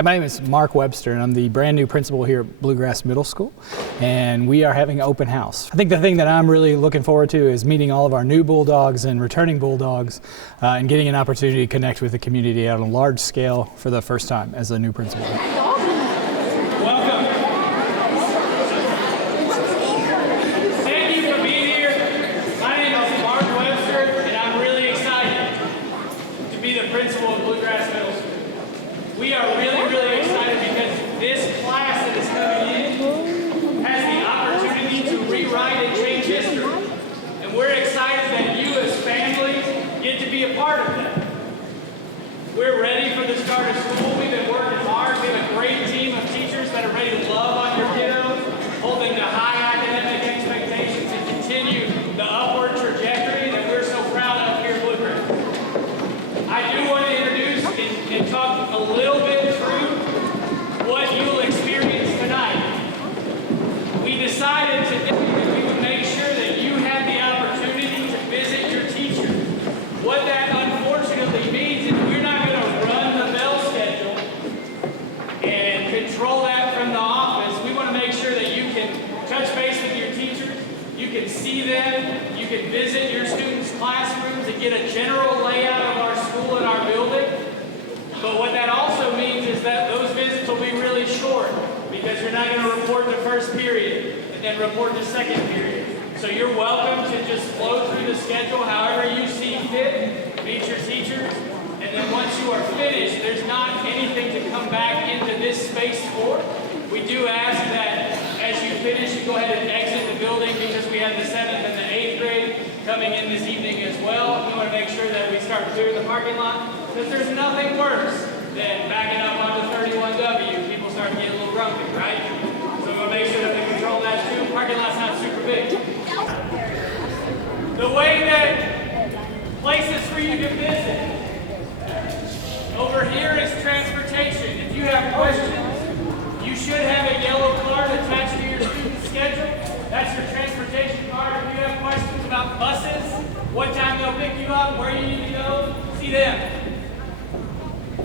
Yeah, my name is Mark Webster, and I'm the brand new principal here at Bluegrass Middle School, and we are having an open house. I think the thing that I'm really looking forward to is meeting all of our new Bulldogs and returning Bulldogs and getting an opportunity to connect with the community on a large scale for the first time as a new principal. Welcome. Thank you for being here. My name is Mark Webster, and I'm really excited to be the principal of Bluegrass Middle School. We are really excited because this class that is coming in has the opportunity to rewrite and change history. And we're excited that you as families get to be a part of that. We're ready for the start of school. We've been working hard. We have a great team of teachers that are ready to love on your kiddos, holding to high academic expectations and continue the upward trajectory that we're so proud of here at Bluegrass. I do want to introduce and talk a little bit through what you'll experience tonight. We decided today that we would make sure that you had the opportunity to visit your teacher. What that unfortunately means is we're not going to run the bell schedule and control that from the office. We want to make sure that you can touch base with your teachers, you can see them, you can visit your students' classrooms and get a general layout of our school and our building. But what that also means is that those visits will be really short because you're not going to report the first period and then report the second period. So you're welcome to just flow through the schedule however you see fit, meet your teachers, and then once you are finished, there's not anything to come back into this space for. We do ask that as you finish, you go ahead and exit the building because we have the 7th and the 8th grade coming in this evening as well. We want to make sure that we start clearing the parking lot because there's nothing worse than backing up onto 31W. People start getting a little grumpy, right? So we want to make sure that we control that too. Parking lot's not super big. The way that places for you to visit. Over here is transportation. If you have questions, you should have a yellow card attached to your student's schedule. That's your transportation card. If you have questions about buses, what time they'll pick you up, where you need to go, see them.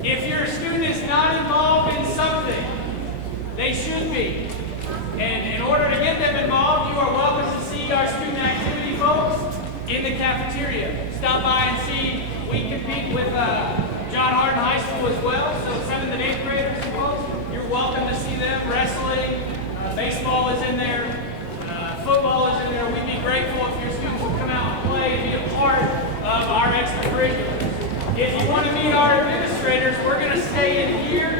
If your student is not involved in something, they should be. And in order to get them involved, you are welcome to see our student activity folks in the cafeteria. Stop by and see. We compete with John Hardin High School as well, so 7th and 8th graders and folks, you're welcome to see them. Wrestling, baseball is in there, football is in there. We'd be grateful if your students would come out and play and be a part of our extracurriculars. If you want to meet our administrators, we're going to stay in here